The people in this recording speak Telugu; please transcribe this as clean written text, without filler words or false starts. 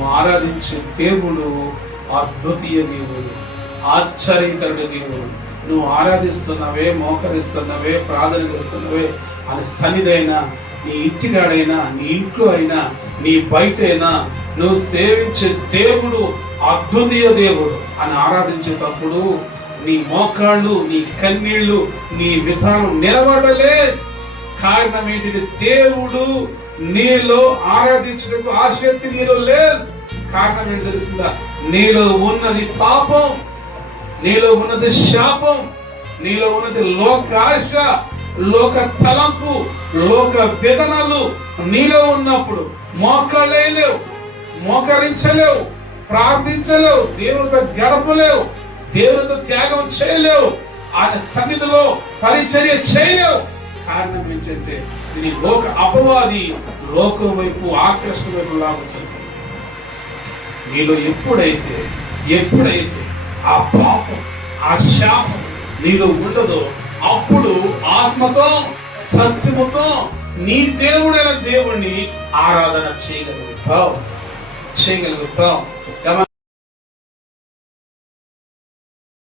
నువ్వు ఆరాధించే దేవుడు అద్భుతీయ దేవుడు, ఆశ్చర్యకరుడు దేవుడు. నువ్వు ఆరాధిస్తున్నవే, మోకరిస్తున్నవే, ప్రార్థన చేస్తున్నవే అని సన్నిధైనా, నీ ఇంటికాడైనా, నీ ఇంట్లో అయినా, నీ బయట అయినా నువ్వు సేవించే దేవుడు అద్భుతీయ దేవుడు అని ఆరాధించేటప్పుడు నీ మోకాళ్ళు, నీ కన్నీళ్లు, నీ విధానం నిలబడలే. కారణం ఏంటి? దేవుడు నీలో ఆరాధించడానికి ఆసక్తి నీలో లేదు. కారణం ఏంటి తెలుస్తుందా? నీలో ఉన్నది పాపం, నీలో ఉన్నది శాపం, నీలో ఉన్నది లోక ఆశ, లోక తలంపు, లోక వేదనలు నీలో ఉన్నప్పుడు మోకాళ్ళేయలేవు, మోకరించలేవు, ప్రార్థించలేవు, దేవునితో గడపలేవు, దేవునితో త్యాగం చేయలేవు, ఆయన సన్నిధిలో పరిచర్య చేయలేవు. కారణం ఏంటంటే నీ లోక అపవాది లోకం వైపు, ఆకర్షణ వైపు లాగుతుంది. నీలో ఎప్పుడైతే ఆ పాపం, ఆ శాపం నీలో ఉండదో అప్పుడు ఆత్మతో, సత్యముతో నీ దేవుడైన దేవుణ్ణి ఆరాధన చేయగలుగుతావు.